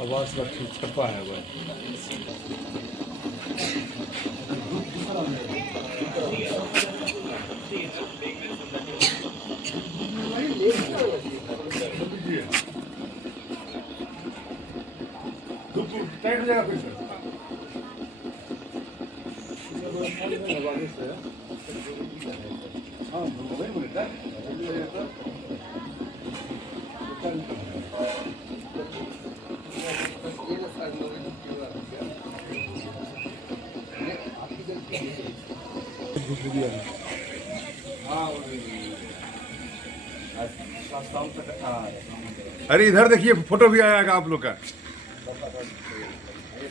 आवाज रखी छपा है वह। टाइट हो जाएगा फिर से। हाँ वही बोले था। अरे इधर देखिए फोटो भी आएगा आप लोग का,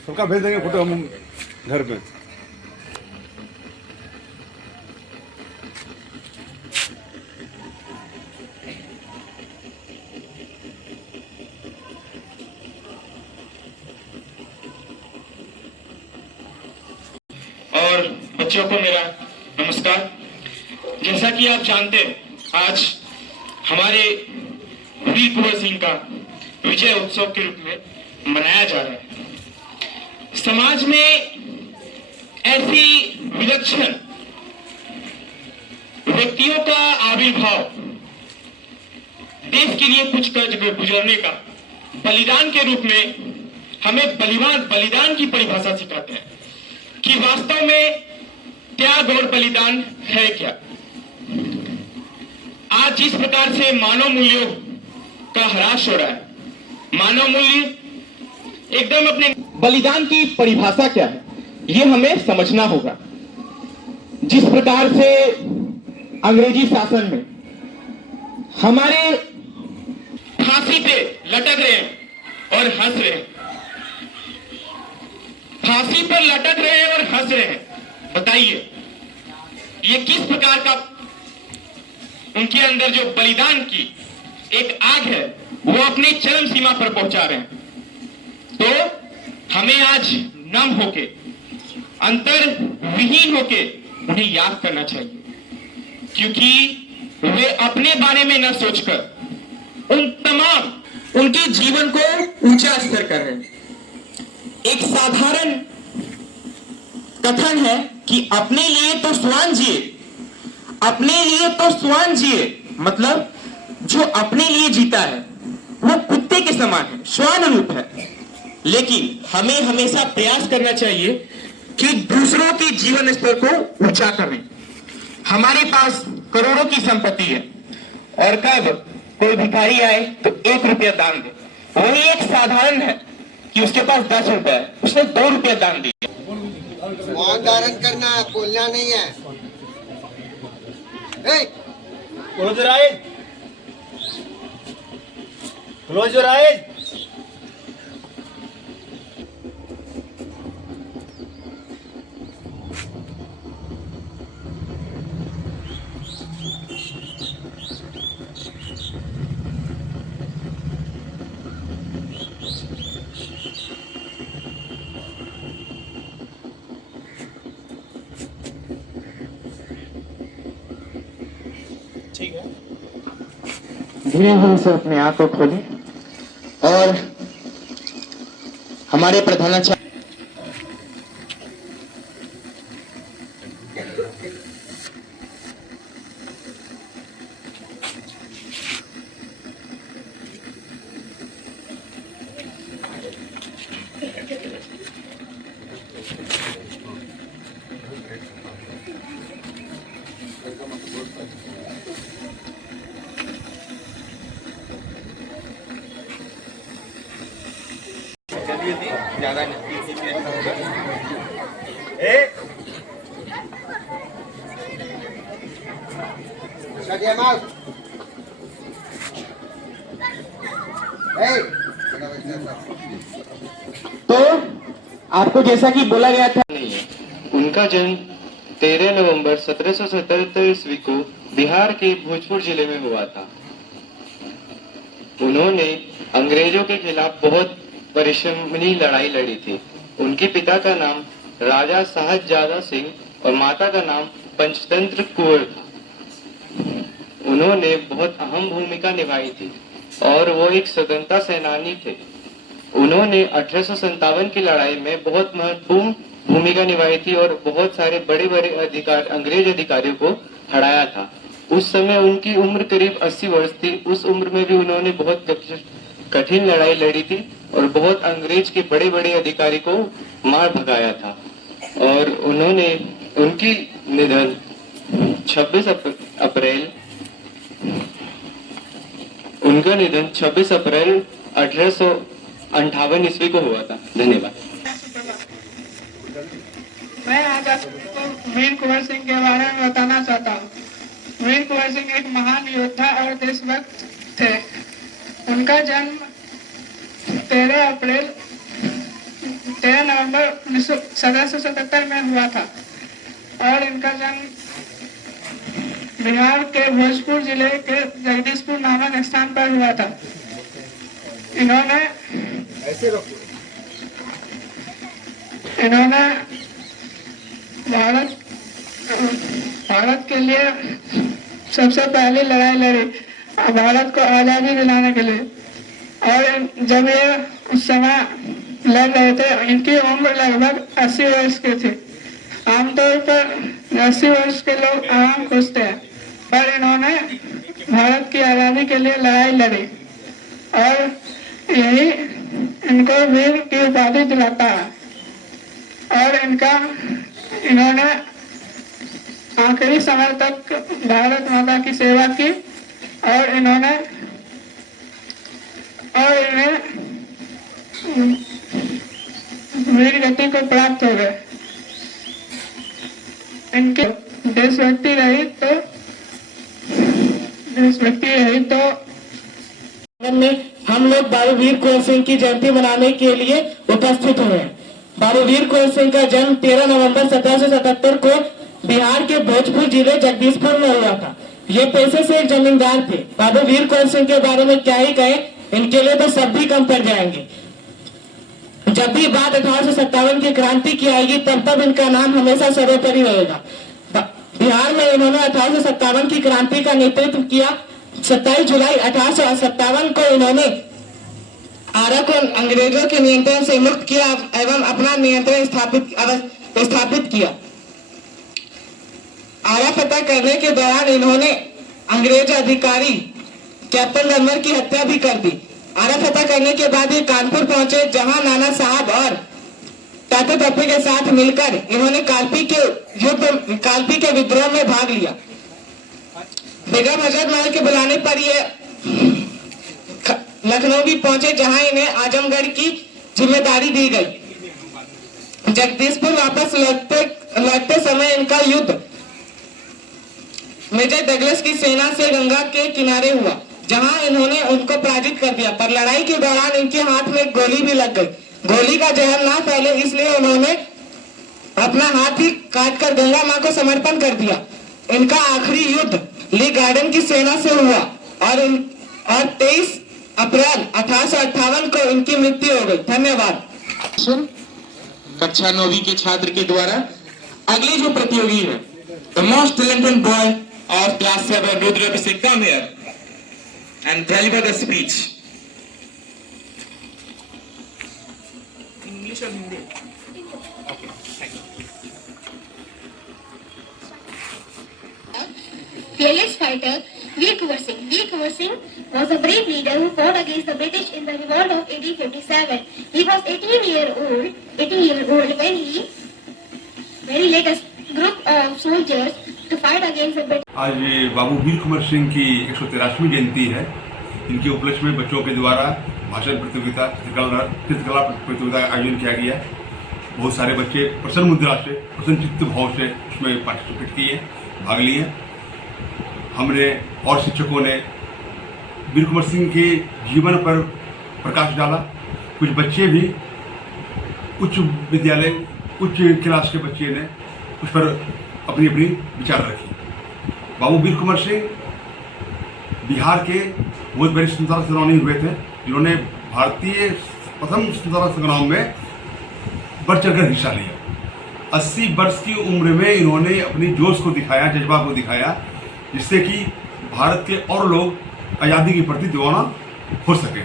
सबका भेज देंगे फोटो हम घर पे। और बच्चों को मेरा नमस्कार। जैसा कि आप जानते हैं, आज हमारे वीर कुंवर सिंह का विजय उत्सव के रूप में मनाया जा रहा है। समाज में ऐसी विलक्षण व्यक्तियों का आविर्भाव देश के लिए कुछ कर गुजरने का बलिदान के रूप में हमें बलिदान की परिभाषा सिखाते हैं कि वास्तव में त्याग और बलिदान है क्या। आज जिस प्रकार से मानव मूल्यों का ह्रास हो रहा है, मानव मूल्य एकदम अपने बलिदान की परिभाषा क्या है ये हमें समझना होगा। जिस प्रकार से अंग्रेजी शासन में हमारे फांसी पे लटक रहे हैं और हंस रहे हैं, फांसी पर लटक रहे हैं और हंस रहे हैं, बताइए ये किस प्रकार का उनके अंदर जो बलिदान की एक आग है वो अपनी चरम सीमा पर पहुंचा रहे हैं। तो हमें आज नम होके, अंतर विहीन होके उन्हें याद करना चाहिए, क्योंकि वे अपने बारे में न सोचकर उन तमाम उनके जीवन को ऊंचा स्तर कर रहे हैं। एक साधारण कथन है कि अपने लिए तो स्वान जिए, अपने लिए तो स्वान जिए, मतलब जो अपने लिए जीता है वो कुत्ते के समान है, स्वान रूप है। लेकिन हमें हमेशा प्रयास करना चाहिए कि दूसरों के जीवन स्तर को ऊंचा करें। हमारे पास करोड़ों की संपत्ति है और कब कोई भिखारी आए तो 1 रुपया दान दे, वही एक साधारण है कि उसके पास 10 रुपए है, उसने 2 रुपया दान दिया। वहाँ धारण करना, बोलना नहीं है। Close your eyes. Close your eyes. ठीक है, धीरे धीरे से अपने आंख को खोलें और हमारे प्रधानाचार्य ज्यादा तो आपको जैसा कि बोला गया था, नहीं है। उनका जन्म 13 नवंबर 1777 ईस्वी को बिहार के भोजपुर जिले में हुआ था। उन्होंने अंग्रेजों के खिलाफ बहुत परिश्रमी लड़ाई लड़ी थी उनके पिता का नाम राजा साहबजादा सिंह और माता का नाम पंचतंत्र कौर था। उन्होंने बहुत अहम भूमिका निभाई थी और वो एक स्वतंत्रता सेनानी थे। उन्होंने 1857 की लड़ाई में बहुत महत्वपूर्ण भूमिका निभाई थी और बहुत सारे बड़े बड़े अंग्रेज अधिकारियों को हराया था। उस समय उनकी उम्र करीब 80 वर्ष थी। उस उम्र में भी उन्होंने बहुत कठिन लड़ाई लड़ी थी और बहुत अंग्रेज के बड़े बड़े अधिकारी को मार भगाया था। और उन्होंने उनकी निधन 26 अप्रैल उनका निधन 26 अप्रैल 1858 ईस्वी को हुआ था। धन्यवाद। मैं आज आपको वीर कुंवर सिंह के बारे में बताना चाहता हूँ। वीर कुंवर सिंह एक महान योद्धा और देशभक्त थे। उनका जन्म 13 नवंबर 1777 में हुआ था और इनका जन्म बिहार के भोजपुर जिले के जगदीशपुर नामक स्थान पर हुआ था। इन्होंने भारत के लिए सबसे पहली लड़ाई लड़ी, भारत को आजादी दिलाने के लिए। और जब ये उस समय लड़ रहे थे, इनकी उम्र लगभग 80 वर्ष की थी। आमतौर पर 80 वर्ष के लोग आराम खोजते हैं, पर इन्होंने भारत की आजादी के लिए लड़ाई लड़ी और यही इनको वीर की उपाधि दिलाता है। और इन्होंने आखिरी समय तक भारत माता की सेवा की और इन्हें वीर गति को प्राप्त हो गए। इनके देशभक्ति रही तो में हम लोग बाबू वीर कुंवर सिंह की जयंती मनाने के लिए उपस्थित हुए हैं। बाबू वीर कुंवर सिंह का जन्म 13 नवंबर 1777 को बिहार के भोजपुर जिले जगदीशपुर में हुआ था। ये पेशे से एक जमींदार थे। बाबू वीर कुंवर सिंह के बारे में क्या ही कहे, इनके लिए तो सब भी कम पड़ जाएंगे। जब भी बात 1857 की क्रांति की आएगी, तब इनका नाम हमेशा सर्वोपरि रहेगा। बिहार में इन्होंने 1857 की क्रांति का नेतृत्व किया। 27 जुलाई 1857 को इन्होंने आरा को अंग्रेजों के नियंत्रण से मुक्त किया एवं अपना नियंत्रण स्थापित किया। आरा फतह करने के दौरान इन्होंने अंग्रेज अधिकारी कैप्टन रमर की हत्या भी कर दी। आरा फतह करने के बाद ये कानपुर पहुंचे, जहां नाना साहब और तातो तप्पे के साथ मिलकर इन्होंने कालपी के विद्रोह में भाग लिया। बेगम हजरत महल के बुलाने पर ये लखनऊ भी पहुंचे, जहां इन्हें आजमगढ़ की जिम्मेदारी दी गई। जगदीशपुर वापस लौटते समय इनका युद्ध मेजर डगलस की सेना से गंगा के किनारे हुआ, जहां इन्होंने उनको पराजित कर दिया। पर लड़ाई के दौरान इनके हाथ में गोली भी लग गई। गोली का जहर ना फैले इसलिए उन्होंने अपना हाथ ही काटकर गंगा मां को समर्पण कर दिया। इनका आखिरी युद्ध ली गार्डन की सेना से हुआ और 23 अप्रैल 1858 को इनकी मृत्यु हो गई। धन्यवाद। कक्षा 9वीं के छात्र के द्वारा अगले जो प्रतियोगी है, the most talented boy of class 7 Rudra Abhishek, come here and deliver the speech. English or Hindi? Okay, thank you. Fearless fighter Veer Kunwar Singh. Veer Kunwar Singh was a brave leader who fought against the British in the revolt of 1857. He was 18 year old when he led a group of soldiers to fight against the British. आज बाबू वीर कुंवर सिंह की 183वीं जयंती है। इनके उपलक्ष्य में बच्चों के द्वारा भाषण प्रतियोगिता, चित्रकला प्रतियोगिता का आयोजन किया गया। बहुत सारे बच्चे प्रसन्न मुद्रा से, प्रसन्नचित्त भाव से उसमें पार्टिसिपेट किए, भाग लिए। हमने और शिक्षकों ने वीर कुंवर सिंह के जीवन पर प्रकाश डाला। कुछ बच्चे भी उच्च विद्यालय, उच्च क्लास के बच्चे ने उस पर अपनी अपनी विचार रखी। बाबू वीर कुंवर सिंह बिहार के बहुत बड़े स्वतंत्रता सेनानी हुए थे, जिन्होंने भारतीय प्रथम स्वतंत्रता संग्राम में बढ़ चढ़कर हिस्सा लिया। 80 वर्ष की उम्र में इन्होंने अपनी जोश को दिखाया, जज्बा को दिखाया, जिससे कि भारत के और लोग आज़ादी के प्रति दीवाना हो सके।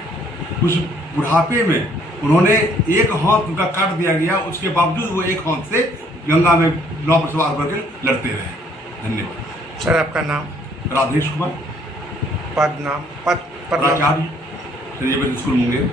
उस बुढ़ापे में उन्होंने एक हाथ उनका काट दिया गया, उसके बावजूद वो एक हाथ से गंगा में नाव पर सवार करके लड़ते रहे। धन्यवाद। सर आपका नाम? राधेश कुमार, पद नाम? पद प्राचार्य स्कूल मुंगेर।